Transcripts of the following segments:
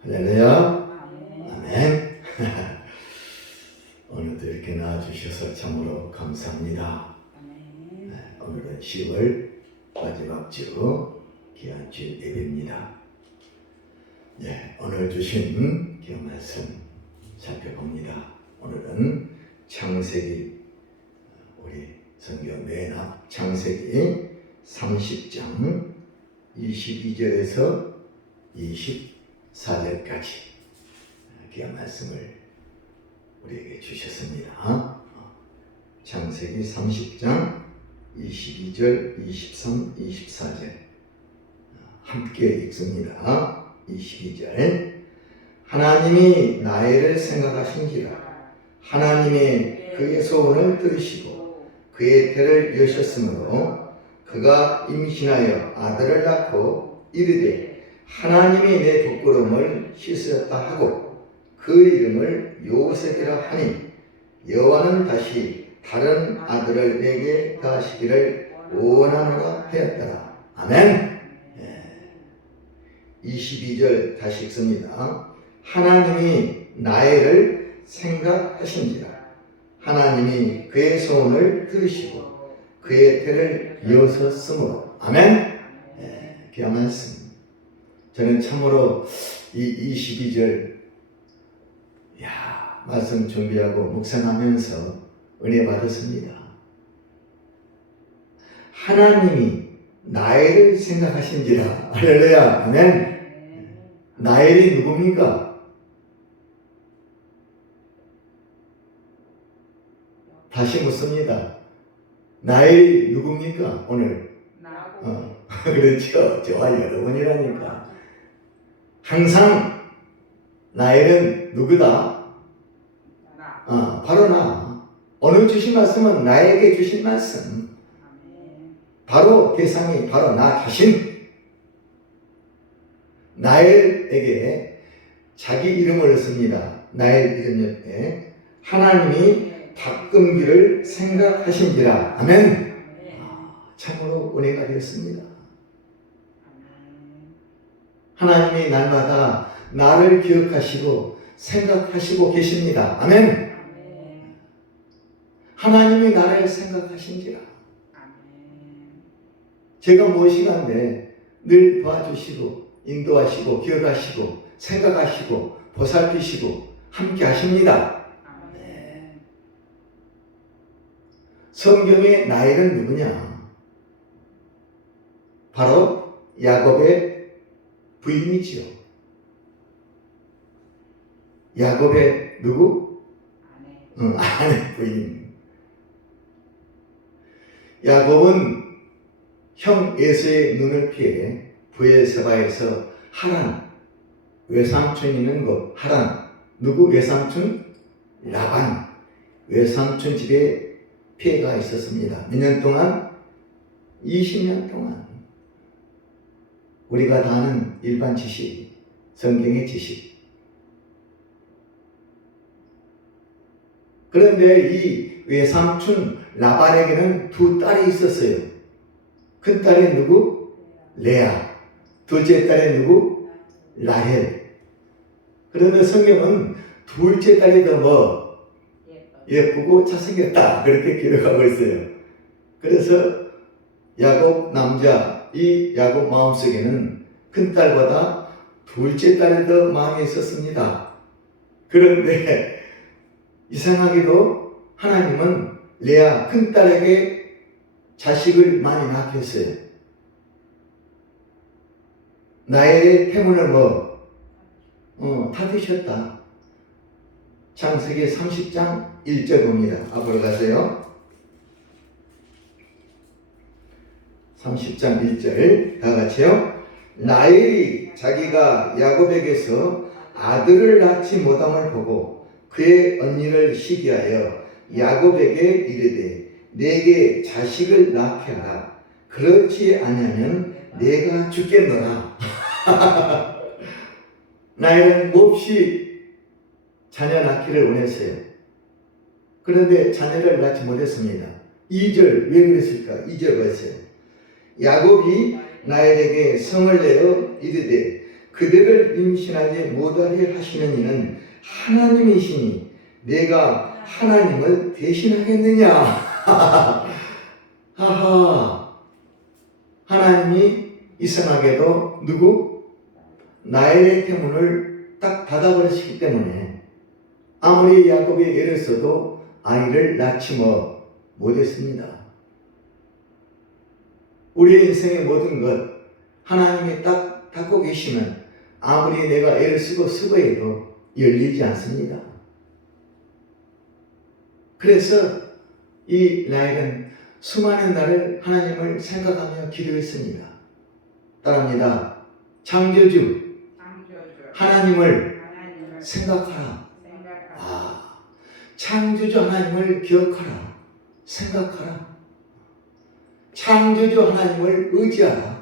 할렐루야. 아멘. 오늘도 이렇게 나와주셔서 참으로 감사합니다. 네, 오늘은 10월 마지막 주 귀한 주 예배입니다. 네, 오늘 주신 귀한 말씀 살펴봅니다. 오늘은 창세기, 우리 성경 맨 앞 창세기 30장 22절에서 24절까지 귀한 말씀을 우리에게 주셨습니다. 창세기 30장 22절, 23, 24절 함께 읽습니다. 22절 하나님이 나일을 생각하신지라 하나님이 그의 소원을 들으시고 그의 태를 여셨으므로 그가 임신하여 아들을 낳고 이르되 하나님이 내 부끄러움을 씻으셨다 하고 그 이름을 요셉이라 하니 여호와는 다시 다른 아들을 내게 더하시기를 원하노라 하였더라. 아멘. 22절 다시 읽습니다. 하나님이 나일을 생각하신지라 하나님이 그의 소원을 들으시고 그의 태를 여셨으므로. 아멘. 귀한 말씀. 저는 참으로 이 22절 말씀 준비하고 묵상하면서 은혜 받았습니다. 하나님이 나일을 생각하신지라. 할렐루야. 아멘. 나일이 누굽니까? 다시 묻습니다. 나일이 누굽니까? 오늘 그렇죠. 저와 여러분이라니까. 항상 나일은 누구다? 바로 나. 오늘 주신 말씀은 나에게 주신 말씀. 바로 대상이 바로 나 자신. 나일에게 자기 이름을 씁니다. 나일 이름 옆에 하나님이 바꿈기를 생각하신지라. 아멘. 참으로 은혜가 되었습니다. 하나님이 날마다 나를 기억하시고 생각하시고 계십니다. 아멘. 하나님이 나를 생각하신지라. 제가 무엇이간데 늘 도와주시고 인도하시고 기억하시고 생각하시고 보살피시고 함께 하십니다. 성경의 나일은 누구냐? 바로 야곱의 부인이지요. 야곱의 누구? 아내 부인. 야곱은 형 에서의 눈을 피해 브에세바에서 하란, 외삼촌 있는 곳 하란. 누구 외삼촌? 라반. 외삼촌 집에 피해가 있었습니다. 몇 년 동안? 20년 동안. 우리가 다 아는 일반 지식, 성경의 지식. 그런데 이 외삼촌 라반에게는 두 딸이 있었어요. 큰 딸이 누구? 레아. 둘째 딸이 누구? 라헬. 그런데 성경은 둘째 딸이 더 예쁘고 잘생겼다. 그렇게 기록하고 있어요. 그래서 야곱 남자, 이 야곱 마음속에는 큰 딸보다 둘째 딸이 더 마음에 있었습니다. 그런데 이상하게도 하나님은 레아 큰 딸에게 자식을 많이 낳게 했어요. 나의 태문을 탓이셨다. 창세기 30장 1절 봅니다. 앞으로 가세요. 30장 1절 다 같이요. 라헬이 자기가 야곱에게서 아들을 낳지 못함을 보고 그의 언니를 시기하여 야곱에게 이르되 내게 자식을 낳게 하라. 그렇지 아니하면 내가 죽겠노라. 라헬은 몹시 자녀 낳기를 원했어요. 그런데 자녀를 낳지 못했습니다. 2절 왜 그랬을까? 2절 보세요. 야곱이 라헬에게 성을 내어 이르되 그대를 임신하지 못하게 하시는 이는 하나님이시니 내가 하나님을 대신하겠느냐. 하하. 하나님이 이상하게도 나엘의 태문을 딱 닫아버리시기 때문에 아무리 야곱이 애를 써도 아이를 낳지 못했습니다. 우리의 인생의 모든 것 하나님이 딱 닫고 계시면 아무리 내가 애를 쓰고 해도 열리지 않습니다. 그래서 이 라헬은 수많은 날을 하나님을 생각하며 기도했습니다. 따라합니다. 창조주 하나님을 생각하라. 창조주 하나님을 기억하라. 생각하라. 창조주 하나님을 의지하라.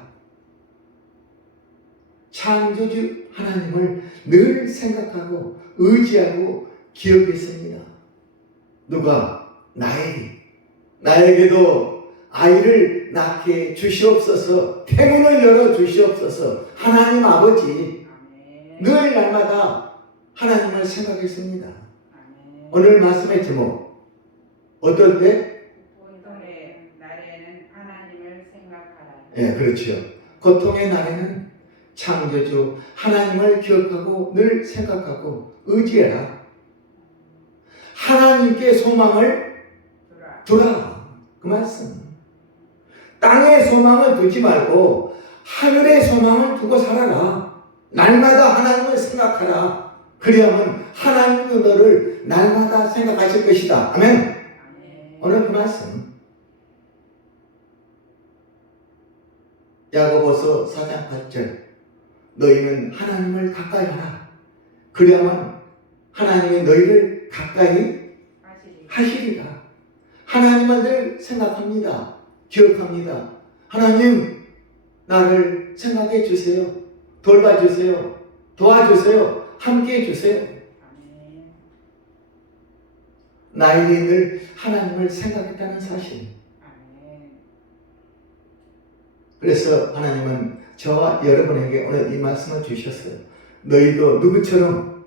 창조주 하나님을 늘 생각하고 의지하고 기억했습니다. 누가? 나에게도 아이를 낳게 주시옵소서. 태문을 열어 주시옵소서. 하나님 아버지 늘 날마다 하나님을 생각했습니다. 오늘 말씀의 제목 어떨 때? 고통의 날에는 하나님을 생각하라. 예, 그렇죠. 고통의 날에는 창조주 하나님을 기억하고 늘 생각하고 의지해라. 하나님께 소망을 두라. 그 말씀. 땅의 소망을 두지 말고 하늘의 소망을 두고 살아라. 날마다 하나님을 생각하라. 그리하면 하나님도 너를 날마다 생각하실 것이다. 아멘. 오늘 그 말씀 야고보서 4장 8절 너희는 하나님을 가까이 하라. 그리하면 하나님이 너희를 가까이 하시리라. 하나님을 늘 생각합니다. 기억합니다. 하나님 나를 생각해 주세요. 돌봐주세요. 도와주세요. 함께해 주세요. 나에게 늘 하나님을 생각했다는 사실. 그래서 하나님은 저와 여러분에게 오늘 이 말씀을 주셨어요. 너희도 누구처럼?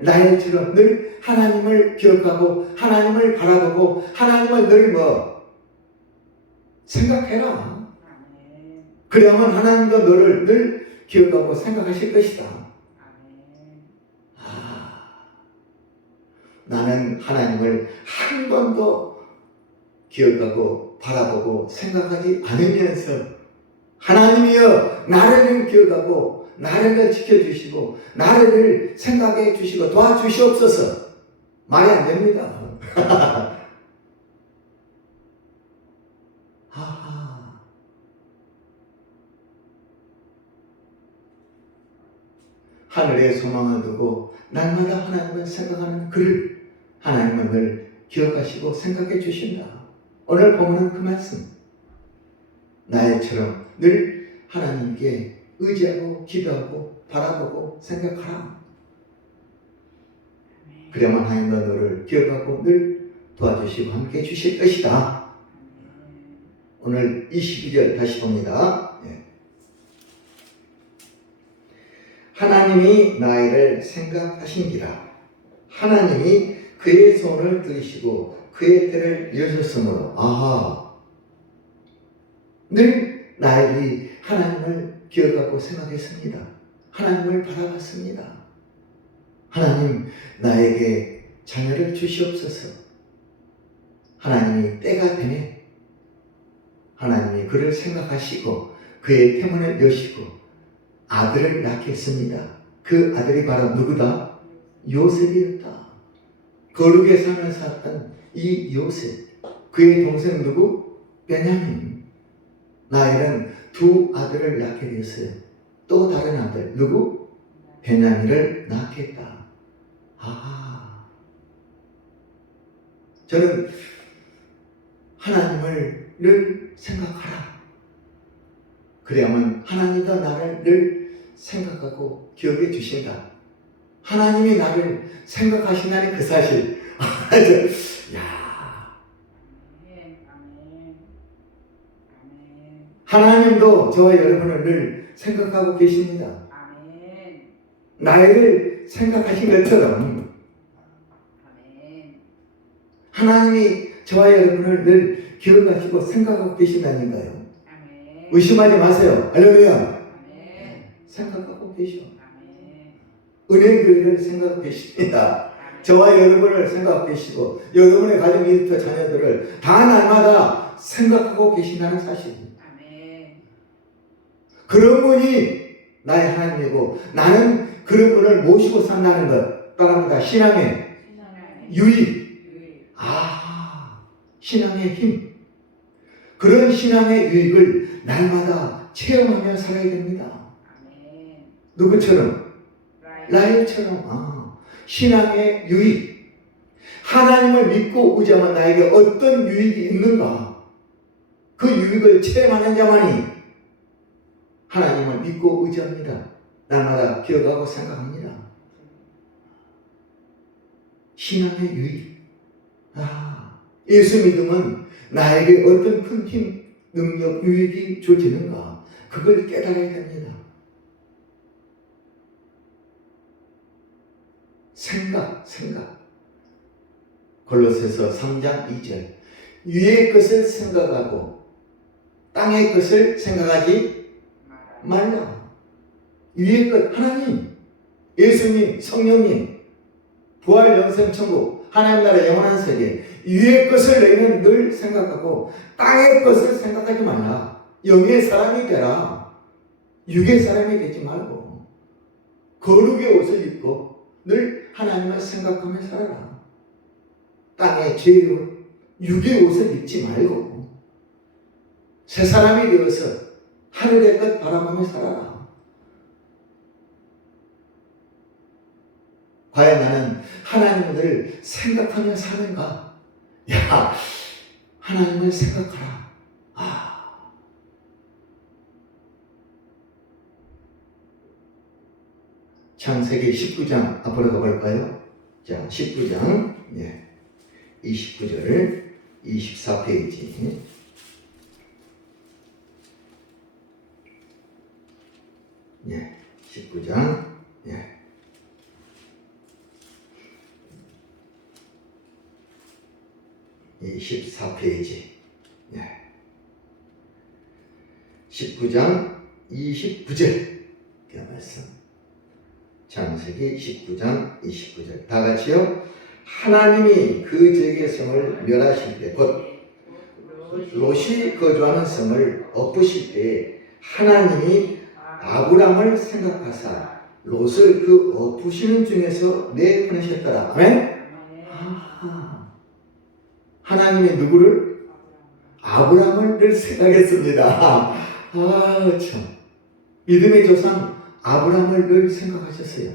나엘처럼 늘 하나님을 기억하고 하나님을 바라보고 하나님을 늘 생각해라. 그러면 하나님도 너를 늘 기억하고 생각하실 것이다. 나는 하나님을 한 번도 기억하고 바라보고 생각하지 않으면서 하나님이여 나를 기억하고 나를 지켜주시고 나를 생각해 주시고 도와주시옵소서. 말이 안 됩니다. 하늘에 소망을 두고 날마다 하나님을 생각하는 그를 하나님은 늘 기억하시고 생각해 주신다. 오늘 보면 그 말씀. 나일처럼 늘 하나님께 의지하고 기도하고 바라보고 생각하라. 그러면 하나님도 너를 기억하고 늘 도와주시고 함께 주실 것이다. 오늘 22절 다시 봅니다. 하나님이 나이를 생각하신기라. 하나님이 그의 손을 들이시고 그의 때를 여셨으므로. 늘 나일이 하나님을 기억하고 생각했습니다. 하나님을 바라봤습니다. 하나님 나에게 자녀를 주시옵소서. 하나님이 때가 되네 하나님이 그를 생각하시고 그의 태문을 여시고 아들을 낳게 했습니다. 그 아들이 바로 누구다? 요셉이었다. 거룩에 살면서 살았던 이 요셉. 그의 동생 누구? 베냐민. 나엘은 두 아들을 낳게 되었어요. 또 다른 아들 누구? 베냐민을 낳게 했다. 저는 하나님을 늘 생각하라. 그래야만 하나님도 나를 늘 생각하고 기억해 주신다. 하나님이 나를 생각하신다는 그 사실. 하나님도 저와 여러분을 늘 생각하고 계십니다. 나를 생각하신 것처럼 아멘. 하나님이 저와 여러분을 늘 기억하시고 생각하고 계신다니까요. 아멘. 의심하지 마세요. 할렐루야. 아멘. 생각하고 계셔. 아멘. 은혜교회를 생각하고 계십니다. 저와 여러분을 생각하고 계시고 여러분의 가정 일터 자녀들을 다 날마다 생각하고 계신다는 사실. 아멘. 그런 분이 나의 하나님이고 나는 그런 분을 모시고 산다는 것 따라합니다. 신앙의 신앙의 유익. 유익. 신앙의 힘. 그런 신앙의 유익을 날마다 체험하며 살아야 됩니다. 아멘. 누구처럼? 라헬처럼. 신앙의 유익. 하나님을 믿고 의지하면 나에게 어떤 유익이 있는가? 그 유익을 체험하는 자만이 하나님을 믿고 의지합니다. 날마다 기억하고 생각합니다. 신앙의 유익. 예수 믿음은 나에게 어떤 큰 힘, 능력, 유익이 주어지는가? 그걸 깨달아야 됩니다. 생각. 골로새서 3장 2절. 위의 것을 생각하고 땅의 것을 생각하지 말라. 위의 것, 하나님, 예수님, 성령님, 부활 영생 천국, 하나님 나라 영원한 세계, 위의 것을 너희는 늘 생각하고 땅의 것을 생각하지 말라. 영의 사람이 되라. 육의 사람이 되지 말고 거룩의 옷을 입고 늘 하나님을 생각하며 살아라. 땅의 죄의 옷, 육의 옷을 입지 말고 새 사람이 되어서 하늘의 것 바라보며 살아라. 과연 나는 하나님을 생각하며 사는가? 하나님을 생각하라. 창세기 19장 앞으로 가볼까요? 자, 19장 29절 24페이지. 예, 19장 24페이지. 19장 29절 그 말씀. 창세기 19장 29절 다 같이요. 하나님이 그 지역의 성을 멸하실 때 곧 롯이 거주하는 성을 엎으실 때 하나님이 아브람을 생각하사 롯을 그 엎으시는 중에서 내보내셨더라. 아멘. 하나님이 누구를? 아브람을 늘 생각했습니다. 참. 믿음의 조상 아브람을 늘 생각하셨어요.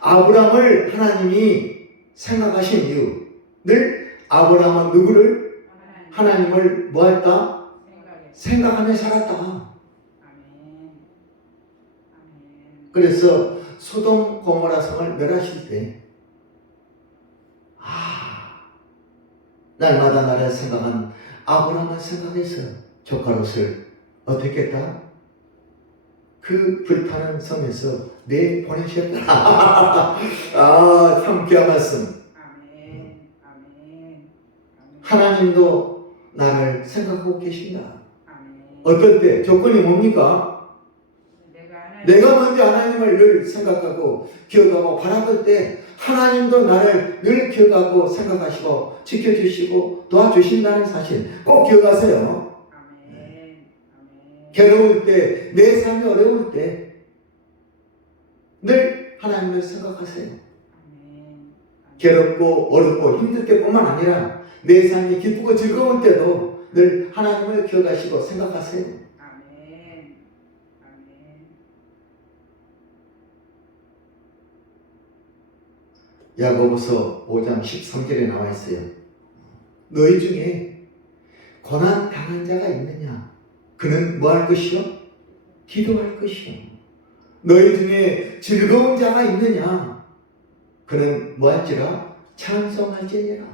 아브람을 하나님이 생각하신 이유, 늘 아브람은 누구를? 하나님을 뭐했다? 생각하며 살았다. 그래서 소돔 고모라 성을 멸하실 때 날마다 나를 생각한 아브람을 생각해서 조카 롯을 어떻게 했다? 그 불타는 성에서 내보내셨다. 참 귀한 말씀. 하나님도 나를 생각하고 계신다. 어떨 때? 조건이 뭡니까? 내가 먼저 하나님을 늘 생각하고 기억하고 바라볼 때 하나님도 나를 늘 기억하고 생각하시고 지켜주시고 도와주신다는 사실 꼭 기억하세요. 괴로울 때, 내 삶이 어려울 때 늘 하나님을 생각하세요. 괴롭고 어렵고 힘들 때뿐만 아니라 내 삶이 기쁘고 즐거울 때도 늘 하나님을 기억하시고 생각하세요. 야고보서 5장 13절에 나와 있어요. 너희 중에 고난 당한 자가 있느냐? 그는 뭐 할 것이요? 기도할 것이요. 너희 중에 즐거운 자가 있느냐? 그는 뭐 할지라? 찬송할지니라.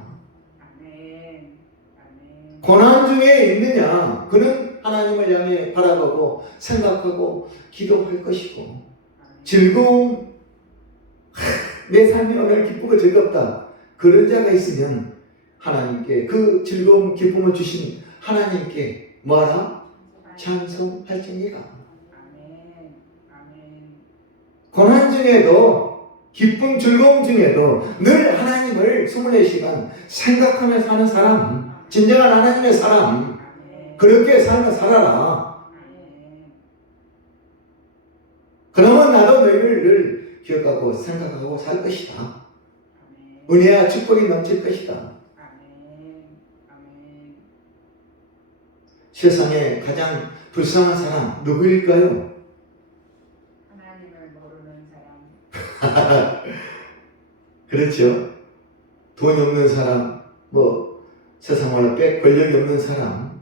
고난 중에 있느냐? 그는 하나님을 향해 바라보고 생각하고 기도할 것이고 아멘. 즐거움, 내 삶이 오늘 기쁘고 즐겁다 그런 자가 있으면 하나님께 그 즐거움 기쁨을 주신 하나님께 뭐하라? 찬송할지니라. 아멘. 아멘. 고난 중에도 기쁨 즐거움 중에도 늘 하나님을 24시간 생각하며 사는 사람, 진정한 하나님의 사람, 아멘. 그렇게 삶을 살아라. 아멘. 그러면 나도 너희를 늘 기억하고 생각하고 살 것이다. 아멘. 은혜와 축복이 넘칠 것이다. 아멘. 아멘. 세상에 가장 불쌍한 사람 누구일까요? 하나님을 모르는 사람. 그렇죠. 돈이 없는 사람, 세상 말로 권력이 없는 사람,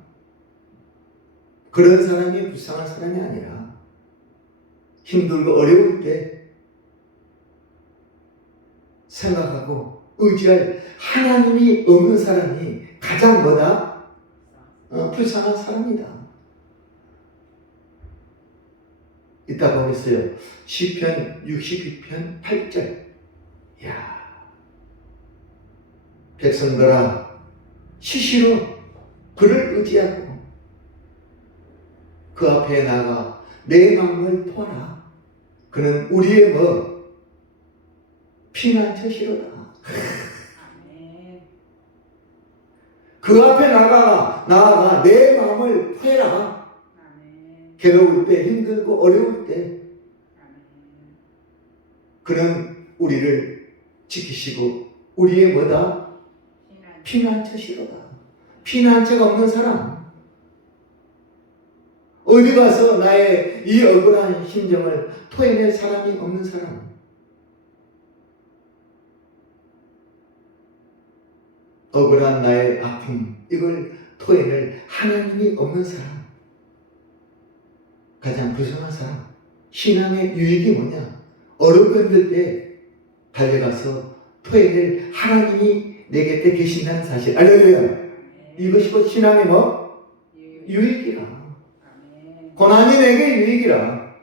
그런 사람이 불쌍한 사람이 아니라 힘들고 어려울 때 생각하고 의지할 하나님이 없는 사람이 가장 불쌍한 사람이다. 이따 보겠어요. 시편 62편 8절. 야, 백성들아 시시로 그를 의지하고 그 앞에 나가 내 마음을 토하라. 그는 우리의 피난처시로다. 아멘. 그 앞에 나아가 내 마음을 토해라. 아멘. 괴로울 때, 힘들고 어려울 때 아멘. 그는 우리를 지키시고 우리의 피난처시로다. 피난처가 없는 사람, 어디 가서 나의 이 억울한 심정을 토해낼 사람이 없는 사람, 억울한 나의 아픔, 이걸 토해낼 하나님이 없는 사람, 가장 불쌍한 사람. 신앙의 유익이 뭐냐? 어렵고 힘들 때 달려가서 토해낼 하나님이 내 곁에 계신다는 사실. 알려줘요. 아멘. 이것이 곧 신앙의 유익이라. 아멘. 고난이 내게 유익이라. 아멘.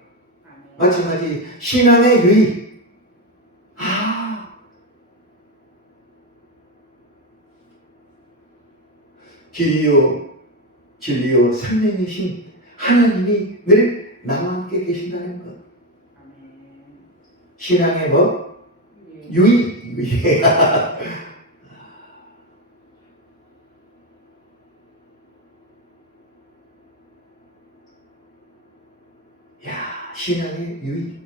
마찬가지 신앙의 유익. 길이요 진리요 생명이신 하나님이 늘 나와 함께 계신다는 것. 아멘. 신앙의 유익. 야, 신앙의 유익.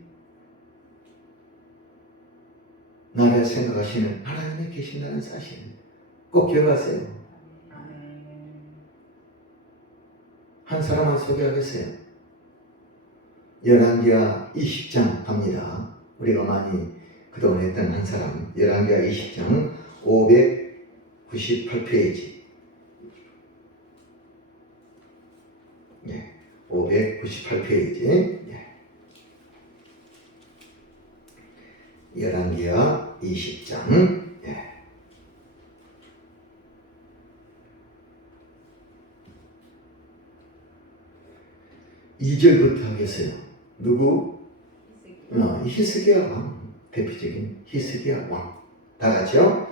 나를 생각하시는 하나님이 계신다는 사실 꼭 기억하세요. 아멘. 한 사람을 소개하겠어요. 열왕기하 20장 갑니다. 우리가 많이 그동안 했던 한 사람. 열왕기하 20장 598페이지. 네, 598페이지. 네. 열왕기하 20장. 네. 이 2절부터 하겠어요. 누구? 히스기야 왕. 대표적인 히스기야 왕. 다 같이요.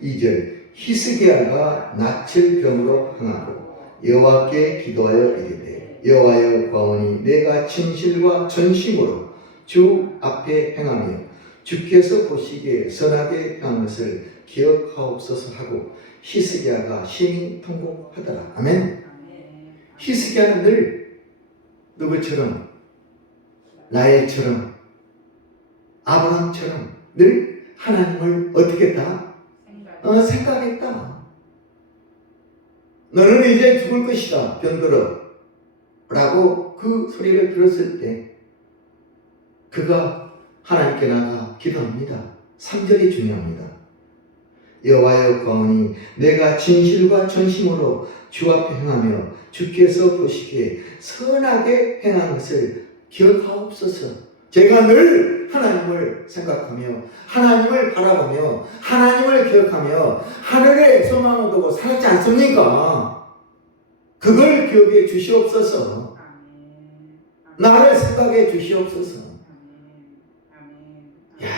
2절. 히스기야가 낯을 병으로 항하고 여호와께 기도하여 이르되 여호와여 구하오니 내가 진실과 전심으로 주 앞에 행하며 주께서 보시기에 선하게 행한 것을 기억하옵소서 하고 히스기야가 심히 통곡하더라. 아멘. 아멘. 히스기야는 늘 누구처럼? 라헬처럼, 아브라함처럼 늘 하나님을 어떻게 했다? 생각했다. 너는 이제 죽을 것이다, 병들어 라고 그 소리를 들었을 때 그가 하나님께 나가 기도합니다. 3절이 중요합니다. 여호와여 구하오니 내가 진실과 전심으로 주 앞에 행하며 주께서 보시기에 선하게 행한 것을 기억하옵소서. 제가 늘 하나님을 생각하며 하나님을 바라보며 하나님을 기억하며 하늘에 소망을 두고 살았지 않습니까? 그걸 기억해 주시옵소서. 아멘. 나를 생각해 주시옵소서. 아멘. 야,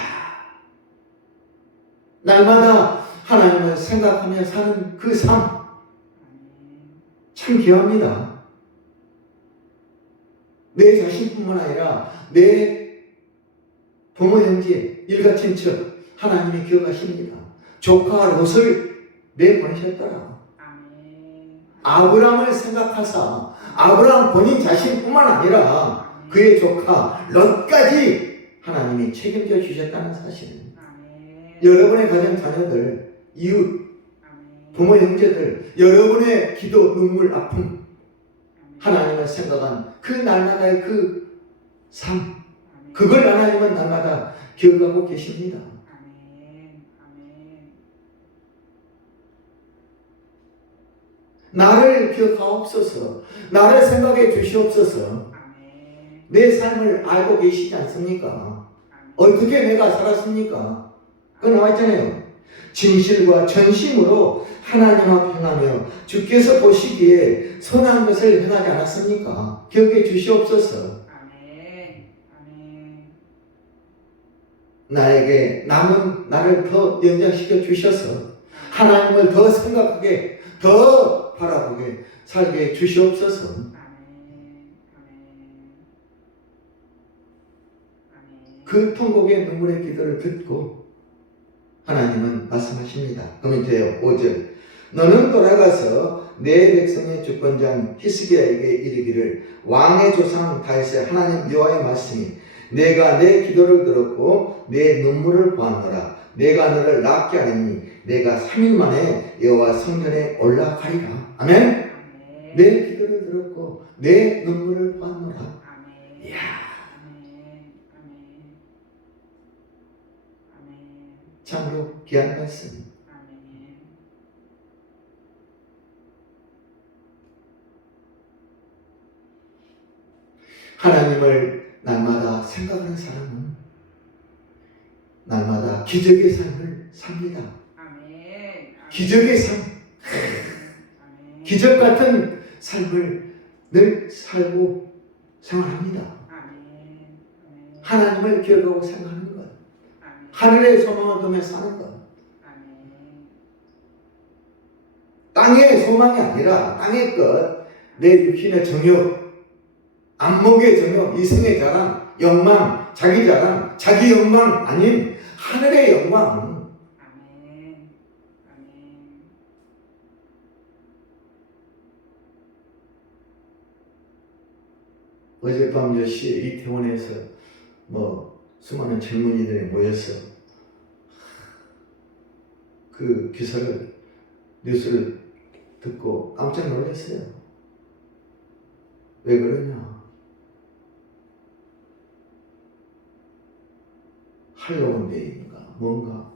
날마다 하나님을 생각하며 사는 그 삶 참 귀합니다. 내 자신뿐만 아니라 내 부모 형제 일가친척 하나님이 기억하십니다. 조카 롯을 내보내셨더라. 아브라함을 생각하사 아브라함 본인 자신뿐만 아니라 그의 조카 롯까지 하나님이 책임져 주셨다는 사실은 여러분의 가정 자녀들, 이웃, 부모 형제들, 여러분의 기도, 눈물, 아픔 하나님을 생각한 그 날마다의 그 삶, 그걸 하나님은 날마다 기억하고 계십니다. 나를 기억하옵소서. 나를 생각해 주시옵소서. 내 삶을 알고 계시지 않습니까? 어떻게 내가 살았습니까? 그거 나와 있잖아요. 진실과 전심으로 하나님 앞에 행하며 주께서 보시기에 선한 것을 행하지 않았습니까? 기억해 주시옵소서. 나에게 남은 나를 더 연장시켜 주셔서 하나님을 더 생각하게, 더 바라보게 살게 주시옵소서. 그 통곡의 눈물의 기도를 듣고 하나님은 말씀하십니다. 그 밑에요. 5절. 너는 돌아가서 내 백성의 주권장 히스기야에게 이르기를 왕의 조상 다윗의 하나님 여호와의 말씀이 내가 내 기도를 들었고 내 눈물을 보았노라. 내가 너를 낫게 하리니 내가 3일 만에 여호와 성전에 올라가리라. 아멘. 내 기도를 들었고 내 눈물을 보았노라. 이야. 참으로 귀한 말씀. 하나님을 날마다 생각하는 사람은 날마다 기적의 삶을 삽니다. 기적의 삶, 기적 같은 삶을 늘 살고 생활합니다. 하나님을 기억하고 생각하는 것, 하늘의 소망을 두며 사는 것, 땅의 소망이 아니라 땅의 것, 내 육신의 정욕, 안목의 정욕, 이성의 자랑, 영망, 자기 자랑, 자기 영광 아닌 하늘의 영광. 어젯밤 10시에 이태원에서 수많은 젊은이들이 모여서 그 기사를, 뉴스를 듣고 깜짝 놀랐어요. 왜 그러냐? 할로윈 데이인가 뭔가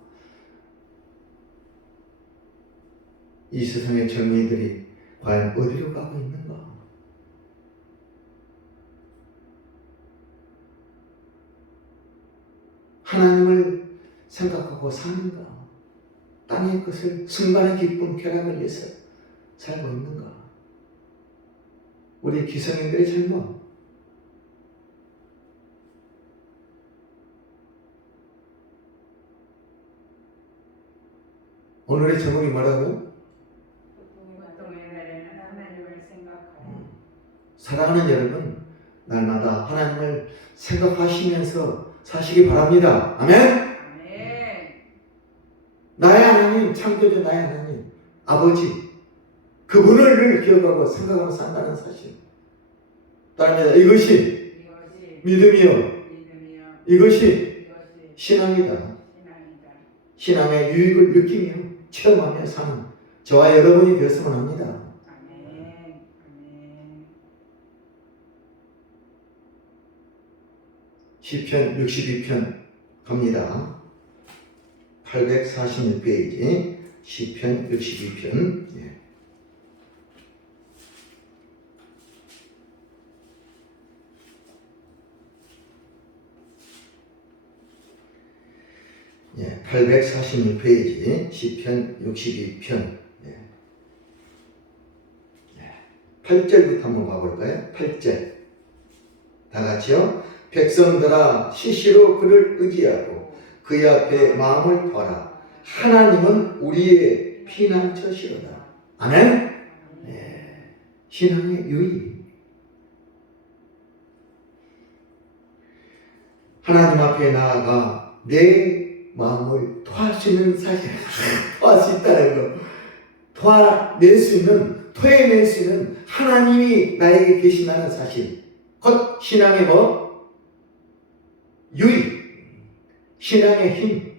이 세상의 젊은이들이 과연 어디로 가고 있는가? 하나님을 생각하고 사는가? 땅의 것을 순간의 기쁨, 쾌락을 위해서 살고 있는가? 우리 기성인들의 젊어 오늘의 제목이 뭐라고요? 사랑하는 여러분, 날마다 하나님을 생각하시면서 사시기 바랍니다. 아멘? 나의 하나님, 창조주 나의 하나님, 아버지, 그분을 늘 기억하고 생각하고 산다는 사실. 따릅니다. 이것이 믿음이요. 이것이 신앙이다. 신앙의 유익을 느끼며 체험하며 사는 저와 여러분이 되었으면 합니다. 시편 62편 갑니다. 846페이지 시편 62편. 예, 846페이지 시편 62편. 8절부터 한번 봐볼까요? 8절. 다 같이요. 백성들아 시시로 그를 의지하고 그의 앞에 마음을 둬라. 하나님은 우리의 피난처시로다. 아멘. 네. 신앙의 유의. 하나님 앞에 나아가 내 마음을 토할 수 있는 사실, 토할 수 있다는 거, 토해낼 수 있는 하나님이 나에게 계신다는 사실, 곧 신앙의 뭐? 유의, 신앙의 힘.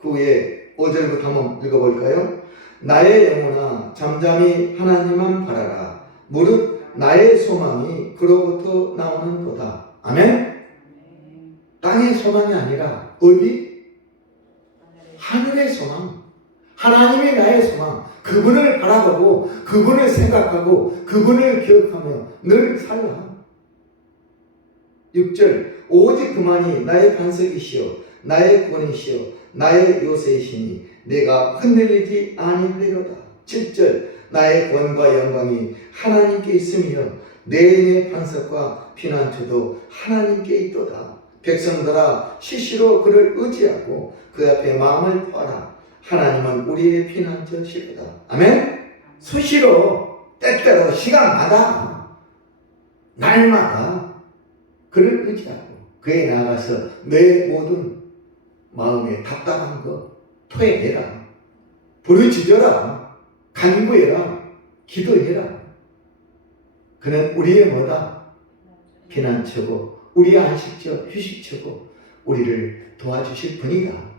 그 후에 5절부터 한번 읽어볼까요? 나의 영혼아 잠잠히 하나님만 바라라. 무릇 나의 소망이 그로부터 나오는도다. 아멘? 땅의 소망이 아니라 어디? 하늘의 소망. 하나님이 나의 소망. 그분을 바라보고 그분을 생각하고 그분을 기억하며 늘 살라. 6절 오직 그만이 나의 반석이시여 나의 구원이시여 나의 요새이시니 내가 흔들리지 아니하리로다. 7절 나의 구원과 영광이 하나님께 있으며 내 반석과 피난처도 하나님께 있도다. 백성들아 시시로 그를 의지하고 그 앞에 마음을 둬라. 하나님은 우리의 피난처시로다. 아멘. 수시로 때때로 시간마다 날마다 그를 의지하고 그에 나아가서 내 모든 마음에 답답한 거 토해내라. 부르짖어라. 간구해라. 기도해라. 그는 우리의 뭐다? 피난처고 우리의 안식처, 휴식처고 우리를 도와주실 분이다.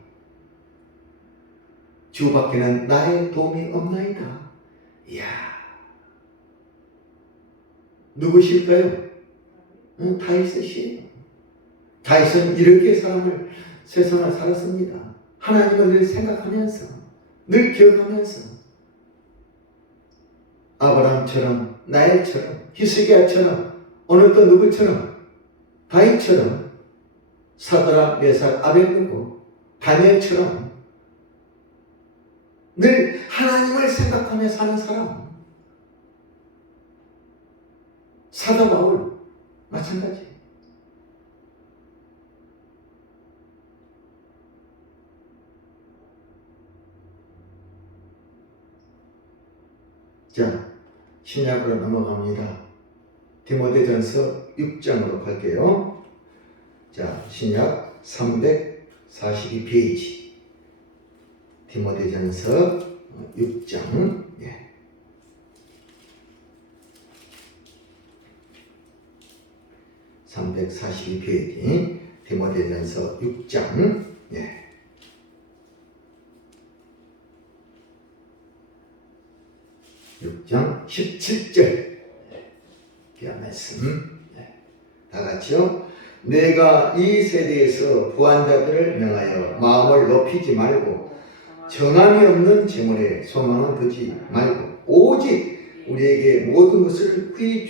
주밖에는 나의 도움이 없나이다. 이야, 누구실까요? 다윗이에요. 다윗은 이렇게 세상을 살았습니다. 하나님을 늘 생각하면서, 늘 기억하면서 아브라함처럼, 나엘처럼, 히스기야처럼, 어느 또 누구처럼, 다윗처럼, 사드락, 메삭, 아벳느고, 다니엘처럼 늘 하나님을 생각하며 사는 사람. 사도 바울 마찬가지. 자, 신약으로 넘어갑니다. 디모데전서 6장으로 갈게요. 자, 신약 342페이지. 디모데전서 6장. 예. (342페이지) 디모데전서 6장. 예. 6장 17절. 귀한 말씀. 다 같이요. 내가 이 세대에서 부한 자들을 명하여 마음을 높이지 말고 정함이 없는 재물에 소망을 두지 말고 오직 우리에게 모든 것을 후히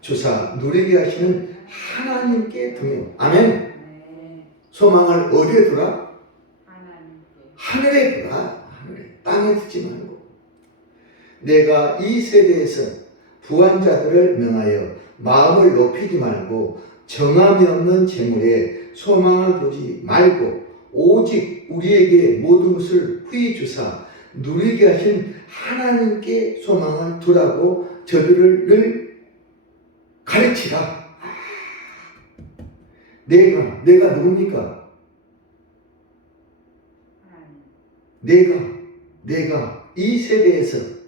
주사 누리게 하시는 하나님께 두며. 아멘. 소망을 어디에 두라? 하늘에 두라. 하늘에. 땅에 두지 말고. 내가 이 세대에서 부한 자들을 명하여 마음을 높이지 말고 정함이 없는 재물에 소망을 두지 말고 오직 우리에게 모든 것을 후히 주사 누리게 하신 하나님께 소망을 두라고 저들을 늘 가르치라. 내가 누굽니까? 내가 이 세대에서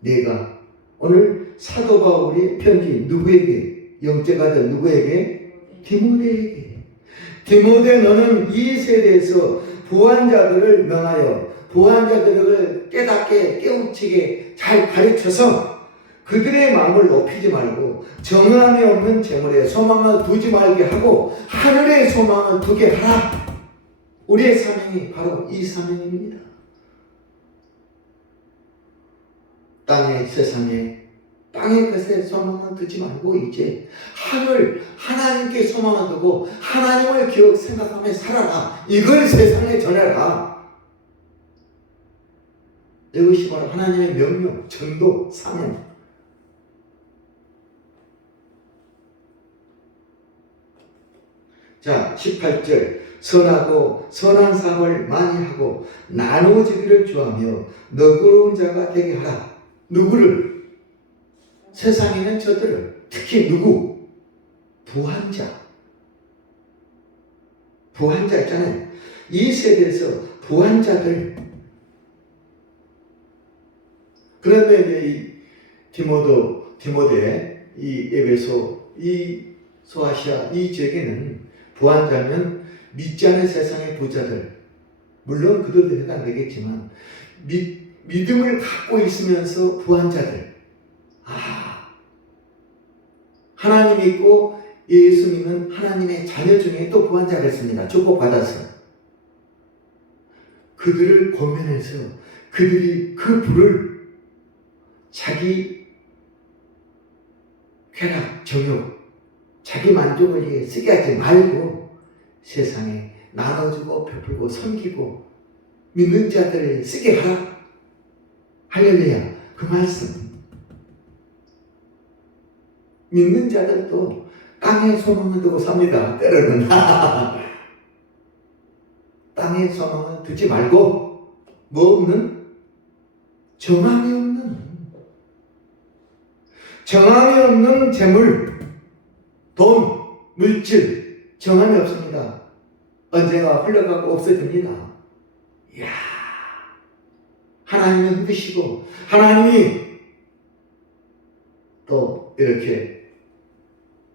내가 오늘 사도 바울의 편지 누구에게? 영제가들 누구에게? 디모데에게. 디모데 너는 이 세대에서 부한 자들을 명하여 부한 자들을 깨닫게 깨우치게 잘 가르쳐서 그들의 마음을 높이지 말고 정함이 없는 재물에 소망을 두지 말게 하고 하늘의 소망을 두게 하라. 우리의 사명이 바로 이 사명입니다. 땅의 것에 소망을 두지 말고 이제 하나님께 소망을 두고 하나님을 생각하며 살아라. 이걸 세상에 전해라. 이것이 바로 하나님의 명령, 전도, 사명. 자, 18절. 선하고 선한 사업을 많이 하고 나누어주기를 좋아하며 너그러운 자가 되게 하라. 누구를? 세상에 있는 저들을. 특히 누구? 부한자. 부한자 있잖아요. 이 세대에서 부한자들. 그런데 이제 이 디모데, 이 에베소, 이 소아시아, 이 지역에는 부한자면 믿지 않은 세상의 부자들, 물론 그들도 해당되겠지만 믿음을 갖고 있으면서 부한자들. 하나님 믿고 예수 믿는 하나님의 자녀 중에 또 부한자가 있습니다. 축복받아서. 그들을 권면해서 그들이 그 부를 자기 쾌락, 정욕, 자기 만족을 위해 쓰게 하지 말고 세상에 나눠주고 베풀고 섬기고 믿는 자들을 쓰게 하라. 할렐루야. 그 말씀. 믿는 자들도 땅에 소망을 두고 삽니다. 때로는. 땅에 소망을 두지 말고 뭐 없는? 정함이 없는 재물, 돈, 물질, 정함이 없습니다. 언제가 흘러가고 없어집니다. 이야, 하나님은 흔드시고 하나님이 또 이렇게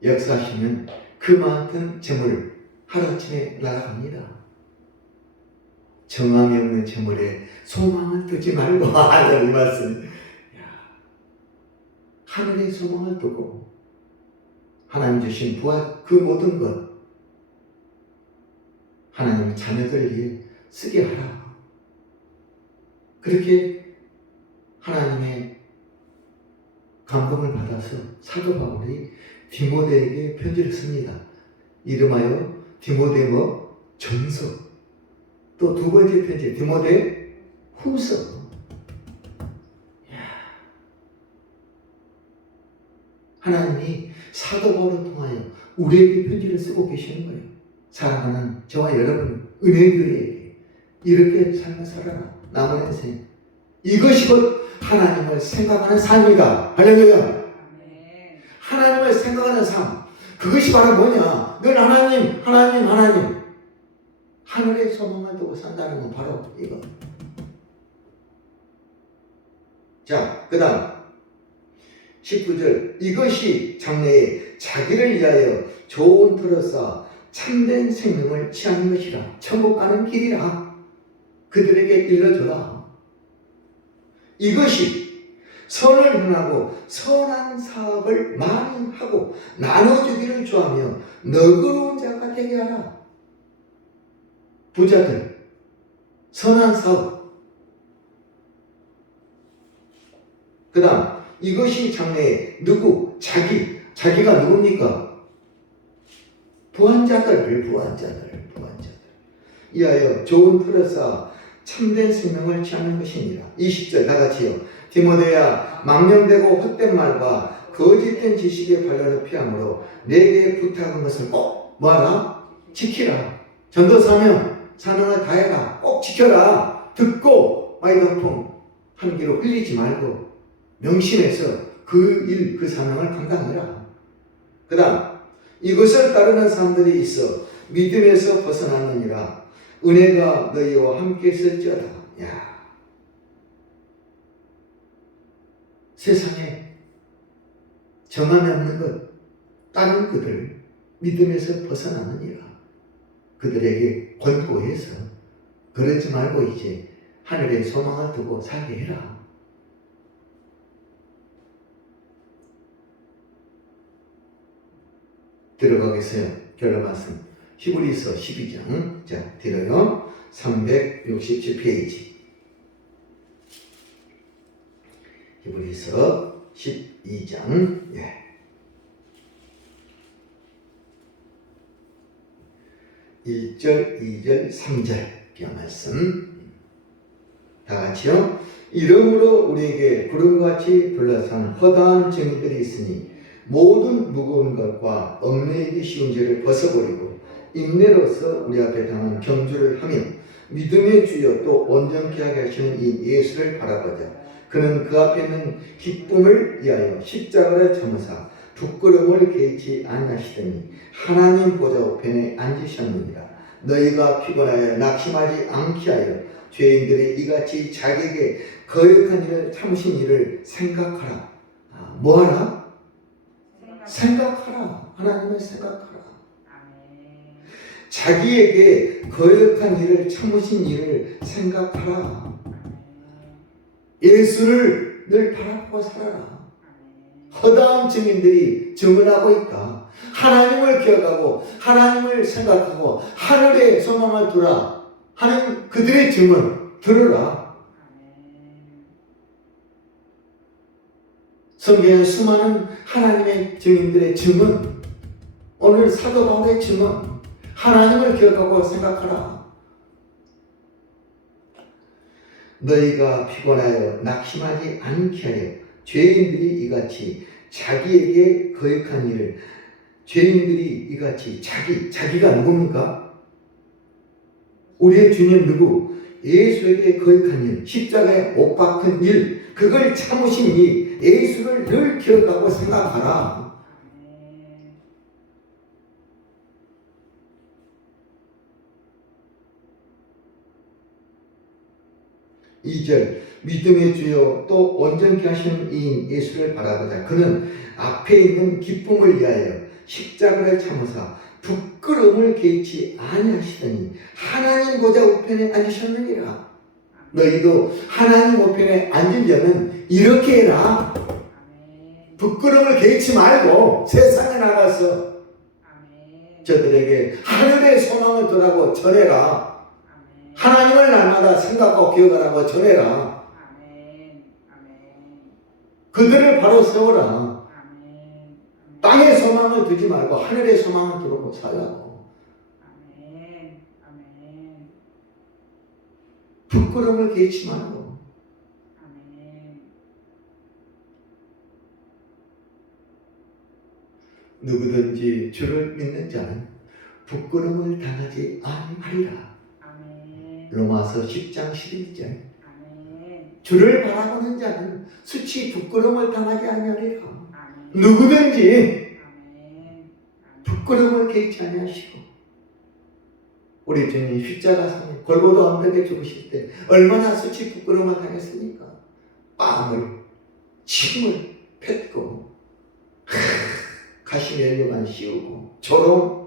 역사하시면 그 많은 재물 하루아침에 날아갑니다. 정함이 없는 재물에 소망을 두지 말고 하는 말씀. 하늘에 소망을 두고 하나님 주신 부와 그 모든 것 하나님 자녀들 위해 쓰게 하라. 그렇게 하나님의 감동을 받아서 사도 바울이 디모데에게 편지를 씁니다. 이름하여 디모데 전서. 또 두 번째 편지 디모데 후서. 하나님이 사도 바울을 통하여 우리에게 편지를 쓰고 계시는 거예요. 사랑하는 저와 여러분, 은혜교회에게 이렇게 삶을 살아라. 남은 인생. 이것이 곧 하나님을 생각하는 삶이다. 할렐루야. 하나님을 생각하는 삶. 그것이 바로 뭐냐? 늘 하나님. 하늘에 소망을 두고 산다는 건 바로 이거. 자, 그 다음 19절. 이것이 장래에 자기를 위하여 좋은 터를 쌓아 참된 생명을 취하는 것이라. 천국 가는 길이라. 그들에게 일러줘라. 이것이 선을 행하고 선한 사업을 많이 하고 나눠주기를 좋아하며 너그러운 자가 되게 하라. 부자들, 선한 사업. 그 다음 이것이 장래에 누구? 자기가 누굽니까? 부한자들. 이하여 좋은 틀을 쌓아 참된 생명을 취하는 것이니라. 20절 다같이요. 디모데야, 망령되고 헛된 말과 거짓된 지식에 발려는 피함으로 내게 부탁한 것을 꼭 뭐하라? 지키라. 전도 사명을 다해라. 꼭 지켜라. 듣고 마이더풍 한 귀로 흘리지 말고 명심해서 그 일, 그 사명을 감당해라. 그 다음 이것을 따르는 사람들이 있어 믿음에서 벗어났느니라. 은혜가 너희와 함께 있을지어다. 야, 세상에 정함이 없는 것 다른 그들 믿음에서 벗어나느니라. 그들에게 권고해서 그러지 말고 이제 하늘에 소망을 두고 살게 해라. 들어가겠어요. 결론 말씀. 히브리서 12장. 자, 들어요. 367페이지. 히브리서 12장. 예. 1절, 2절, 3절. 그 말씀. 다 같이요. 이러므로 우리에게 구름과 같이 둘러싼 허다한 증인들이 있으니 모든 무거운 것과 얽매이기 쉬운 죄를 벗어버리고 인내로서 우리 앞에 당한 경주를 하며 믿음의 주여 또 온전케 하게 하시는 이 예수를 바라보자. 그는 그 앞에 있는 기쁨을 위하여 십자가를 참으사 부끄러움을 개의치 아니하시더니 하나님 보좌 우편에 앉으셨느니라. 너희가 피곤하여 낙심하지 않게 하여 죄인들이 이같이 자기에게 거역한 일을 참으신 일을 생각하라. 뭐하라? 생각하라. 하나님을 생각하라. 아멘. 자기에게 거역한 일을 참으신 일을 생각하라. 예수를 늘 바라보고 살아라. 허다한 증인들이 증언하고 있다. 하나님을 기억하고 하나님을 생각하고 하늘에 소망을 두라 하는 그들의 증언 들으라. 성경에 수많은 하나님의 증인들의 증언, 오늘 사도 바울의 증언, 하나님을 기억하고 생각하라. 너희가 피곤하여 낙심하지 않게 하여 죄인들이 이같이 자기에게 거역한 일을, 죄인들이 이같이 자기가 누굽니까? 우리의 주님 누구? 예수에게 거역한 일, 십자가에 못 박힌 일, 그걸 참으신 이 예수를 늘 기억하고 생각하라. 2절 믿음의 주여 또 온전케 하시는 이 예수를 바라보자. 그는 앞에 있는 기쁨을 위하여 십자가를 참으사 부끄러움을 개의치 아니하시더니 하나님 보좌 우편에 앉으셨느니라. 너희도 하나님 우편에 앉으려면 이렇게 해라. 부끄러움을 개의치 말고 세상에 나가서 저들에게 하늘의 소망을 두라고 전해라. 하나님을 날마다 생각하고 기억하라고 전해라. 그들을 바로 세워라. 땅의 소망을 두지 말고 하늘의 소망을 두고 살라고. 부끄러움을 개의치 말고. 누구든지 주를 믿는 자는 부끄러움을 당하지 아니하리라. 로마서 10장 11절. 주를 바라보는 자는 수치 부끄러움을 당하지 아니하리라. 누구든지 부끄러움을 개의치 아니하시고, 우리 주님 십자가상에 골고다 언덕에 죽으실 때 얼마나 수치 부끄러움을 당했습니까? 땀을 침을 뱉고 가시멜로만 씌우고 조롱,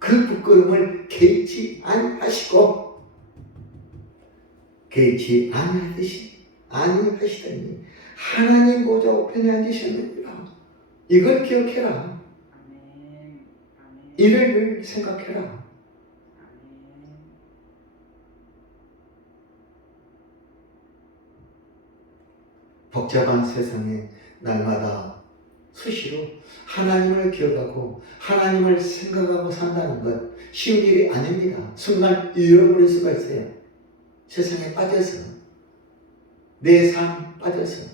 그 부끄러움을 개의치 아니하시고 개의치 아니하시더니 하나님 보좌 우편에 앉으셨느니라. 이걸 기억해라. 이를 생각해라. 복잡한 세상에 날마다 수시로 하나님을 기억하고 하나님을 생각하고 산다는 것 쉬운 일이 아닙니다. 순간 잃어버릴 수가 있어요. 세상에 빠져서, 내 삶 빠져서,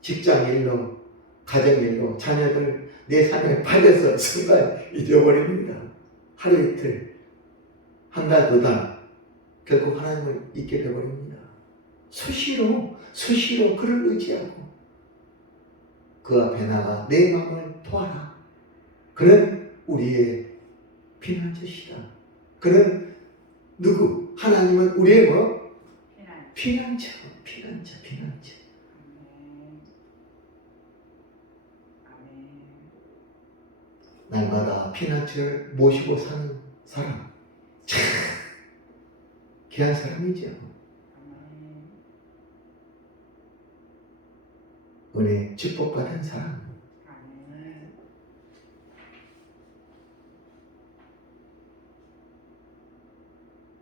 직장 일로, 가정 일로, 자녀들 내 삶에 빠져서 순간 잊어버립니다. 하루 이틀, 한 달, 두 달, 결국 하나님을 잊게 되어버립니다. 수시로 그를 의지하고 그 앞에 나가 내 마음을 토하라. 그는 우리의 피난처시다. 그는 누구? 하나님은 우리의 뭐? 피난처. 날마다 피난처를 모시고 사는 사람, 참 귀한 사람이죠. 은혜 축복받은 사람.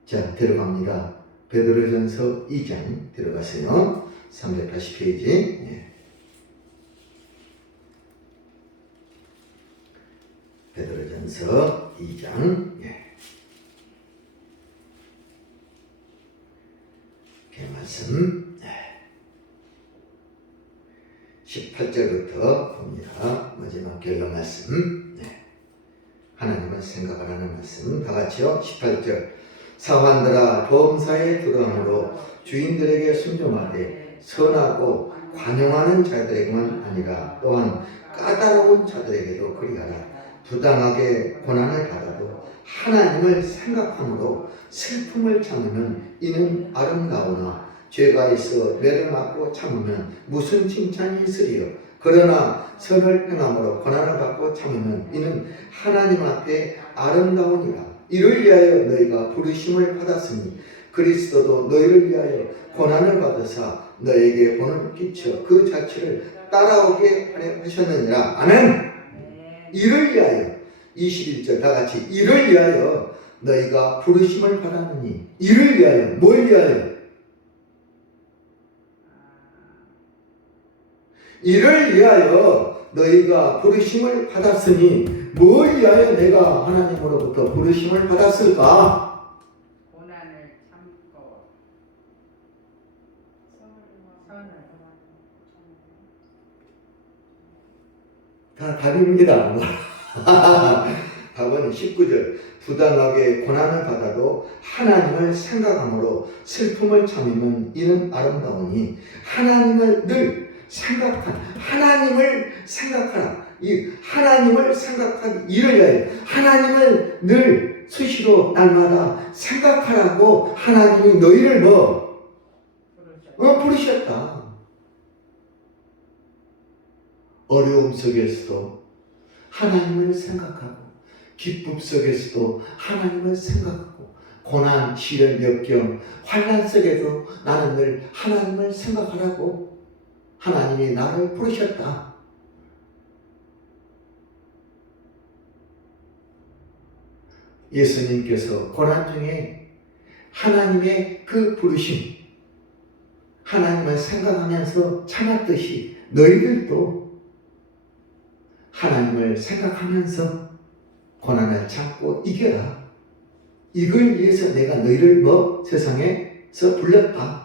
자, 들어갑니다. 베드로전서 2장 들어가세요. 380페이지. 예. 베드로전서 2장. 예. 말씀 18절부터 봅니다. 마지막 결론 말씀. 하나님을 생각하라는 말씀 다 같이요. 18절 사환들아 범사에 들어함으로 주인들에게 순종하되 선하고 관용하는 자들에게만 아니라 또한 까다로운 자들에게도 그리하라. 부당하게 고난을 받아도 하나님을 생각함으로 슬픔을 참으면 이는 아름다우나 죄가 있어 매를 맞고 참으면 무슨 칭찬이 있으리요. 그러나 선을 행함으로 고난을 받고 참으면 이는 하나님 앞에 아름다우니라. 이를 위하여 너희가 부르심을 받았으니 그리스도도 너희를 위하여 고난을 받으사 너에게 본을 끼쳐 그 자취를 따라오게 하려 하셨느니라. 아멘. 이를 위하여 21절 다 같이 이를 위하여 너희가 부르심을 받았느니 이를 위하여 뭘 위하여? 이를 위하여 너희가 부르심을 받았으니 뭘 위하여 내가 하나님으로부터 부르심을 받았을까? 고난을 참고 선을 다 답입니다. 답은 19절 부당하게 고난을 받아도 하나님을 생각함으로 슬픔을 참으면 이는 아름다우니 하나님을 늘 생각한 하나님을 생각하라. 이 하나님을 생각하기 이를 위하여 하나님을 늘 수시로 날마다 생각하라고 하나님이 너희를 부르셨다. 어려움 속에서도 하나님을 생각하고 기쁨 속에서도 하나님을 생각하고 고난, 시련, 역경, 환난 속에도 나는 늘 하나님을 생각하라고 하나님이 나를 부르셨다. 예수님께서 고난 중에 하나님의 그 부르심, 하나님을 생각하면서 참았듯이 너희들도 하나님을 생각하면서 고난을 참고 이겨라. 이걸 위해서 내가 너희를 세상에서 불렀다.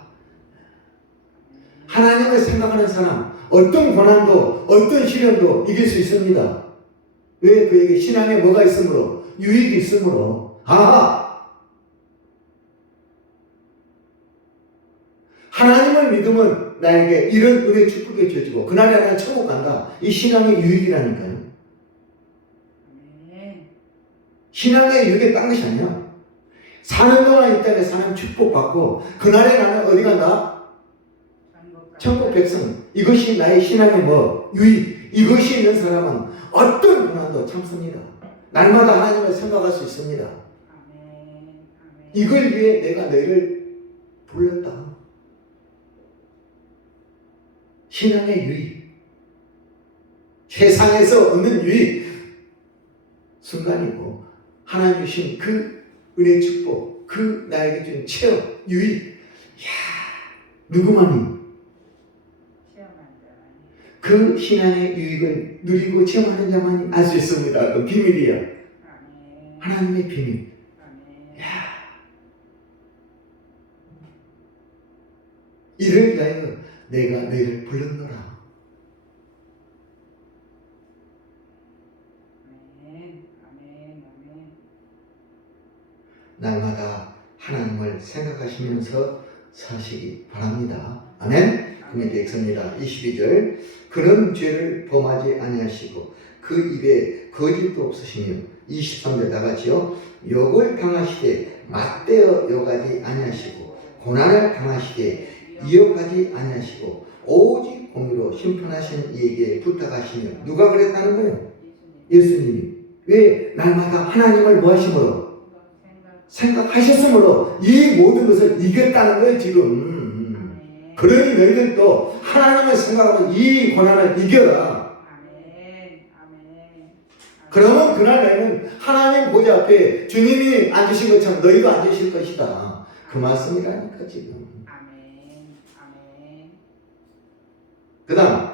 하나님을 생각하는 사람 어떤 고난도 어떤 시련도 이길 수 있습니다. 왜? 그에게 신앙에 뭐가 있으므로? 유익이 있으므로. 하나님을 믿으면 나에게 이런 은혜 축복해 주어지고 그날에 나는 천국 간다. 이 신앙의 유익이라니까요. 신앙의 유익에 딴 것이 아니야. 사는 동안 이 땅에 사는 축복받고 그날에 나는 어디 간다? 천국 백성. 이것이 나의 신앙의 유익. 이것이 있는 사람은 어떤 고난도 참습니다. 날마다 하나님을 생각할 수 있습니다. 이걸 위해 내가 너희를 불렀다. 신앙의 유익. 세상에서 얻는 유익. 순간이고 하나님 주신 그 은혜 축복, 그 나에게 준 체험, 유익. 누구만이 그 신앙의 유익을 누리고 체험하는 자만이 알 수 있습니다. 그 비밀이야. 하나님의 비밀. 이를 위하여 내가 너희를 불렀노라. 날마다 하나님을 생각하시면서 사시기 바랍니다. 아멘. 그는 읽습니다. 22절 그는 죄를 범하지 아니하시고 그 입에 거짓도 없으시며 23절 다같이요 욕을 당하시되 맞대어 욕하지 아니하시고 고난을 당하시되 이역하지 아니하시고 오직 공의로 심판하신 이에게 부탁하시며 누가 그랬다는 거예요? 예수님이. 왜? 날마다 하나님을 하심으로 생각하셨으므로 이 모든 것을 이겼다는 거예요. 지금. 그러니 너희들도 하나님을 생각하고 이 고난을 이겨라. 그러면 그날 너희는 하나님 보좌 앞에 주님이 앉으신 것처럼 너희도 앉으실 것이다. 그 말씀이라니까 지금. 그 다음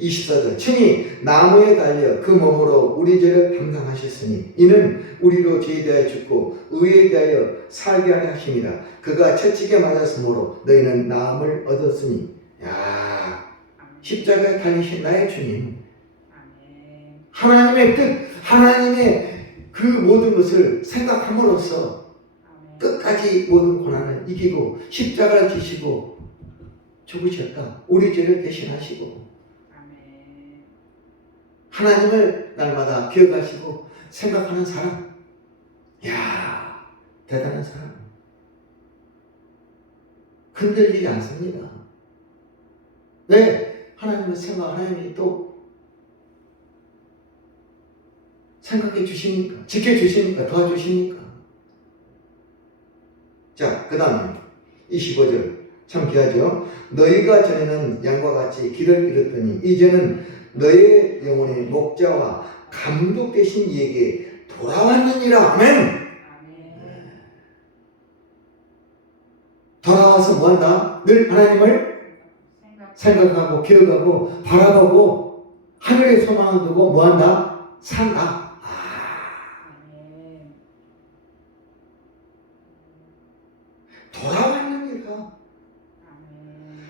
24절 친히 나무에 달려 그 몸으로 우리 죄를 담당하셨으니 이는 우리로 죄에 대하여 죽고 의에 대하여 살게 하려 하심이라. 그가 채찍에 맞았으므로 너희는 나음을 얻었으니. 야, 십자가에 달리신 나의 주님, 아멘. 하나님의 뜻, 하나님의 그 모든 것을 생각함으로써 아멘. 끝까지 모든 고난을 이기고 십자가를 지시고 죽으셨다. 우리 죄를 대신하시고 아멘. 하나님을 날마다 기억하시고 생각하는 사람. 이야, 대단한 사람. 흔들리지 않습니다. 왜? 하나님을 하나님이 또 생각해 주시니까, 지켜주시니까, 도와주시니까. 자, 그 다음에 25절 참 귀하죠. 너희가 전에는 양과 같이 길을 잃었더니 이제는 너의 영혼의 목자와 감독 되신 이에게 돌아왔느니라. 아멘. 아멘. 돌아와서 뭐한다? 늘 하나님을 생각하고 기억하고 바라보고 하늘의 소망을 두고 뭐한다? 산다. 아멘. 돌아왔느니라. 아멘.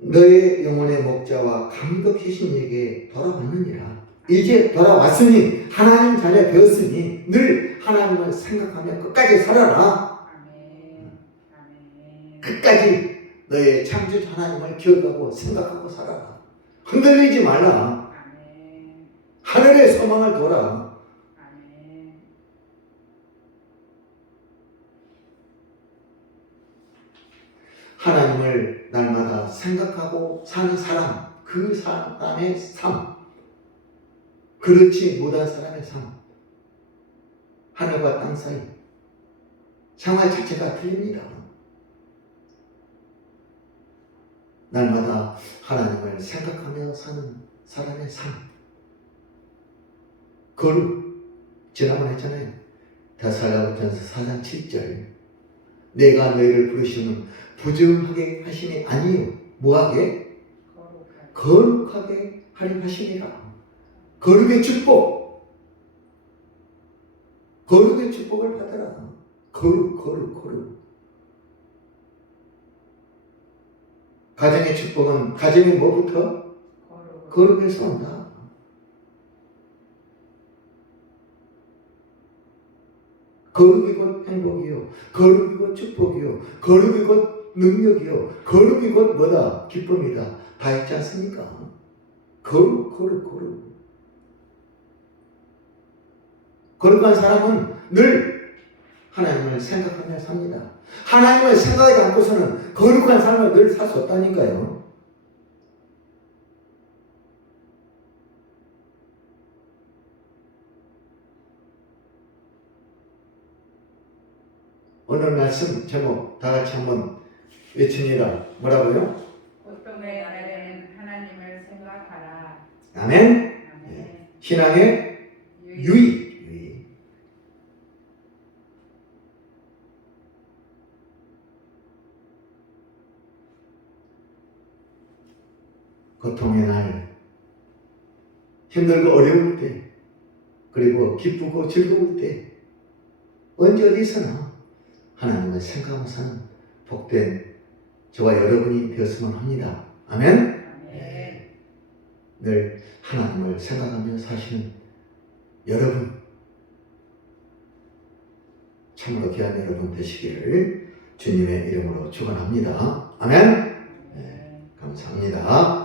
너의 영혼의 목자와 감독하신 이에게 돌아왔느니라. 이제 돌아왔으니 하나님 자녀 되었으니 늘 하나님을 생각하며 끝까지 살아라. 아멘. 아멘. 끝까지 너의 창조주 하나님을 기억하고 생각하고 살아라. 흔들리지 말라. 아멘. 하늘의 소망을 둬라. 아멘. 하나님을 날마다 생각하고 사는 사람, 그 사람의 삶, 그렇지 못한 사람의 삶, 하늘과 땅 사이 생활 자체가 틀립니다. 날마다 하나님을 생각하며 사는 사람의 삶, 거룩. 지난번에 했잖아요. 데살로니가전서 4장 7절 내가 너희를 부르시는 부정하게 하시니 아니요 뭐하게? 거룩하게 하려 하시니라. 거룩의 축복, 거룩의 축복을 받으라. 거룩. 가정의 축복은 가정이 뭐부터? 거룩에서 온다. 거룩이 곧 행복이요, 거룩이 곧 축복이요, 거룩이 곧 능력이요, 거룩이 곧 뭐다? 기쁨이다. 다 있지 않습니까? 거룩. 거룩한 사람은 늘 하나님을 생각하며 삽니다. 하나님을 생각하지 않고서는 거룩한 삶을 늘 살 수 없다니까요. 오늘 말씀 제목 다 같이 한번 외칩니다. 뭐라고요? 고통의 날에는 하나님을 생각하라. 아멘. 아멘. 신앙의 유익. 고통의 날, 힘들고 어려울 때, 그리고 기쁘고 즐거울 때, 언제 어디서나 하나님을 생각하며 사는 복된 저와 여러분이 되었으면 합니다. 아멘? 아멘. 늘 하나님을 생각하며 사시는 여러분, 참으로 귀한 여러분 되시기를 주님의 이름으로 축원합니다. 아멘? 네, 감사합니다.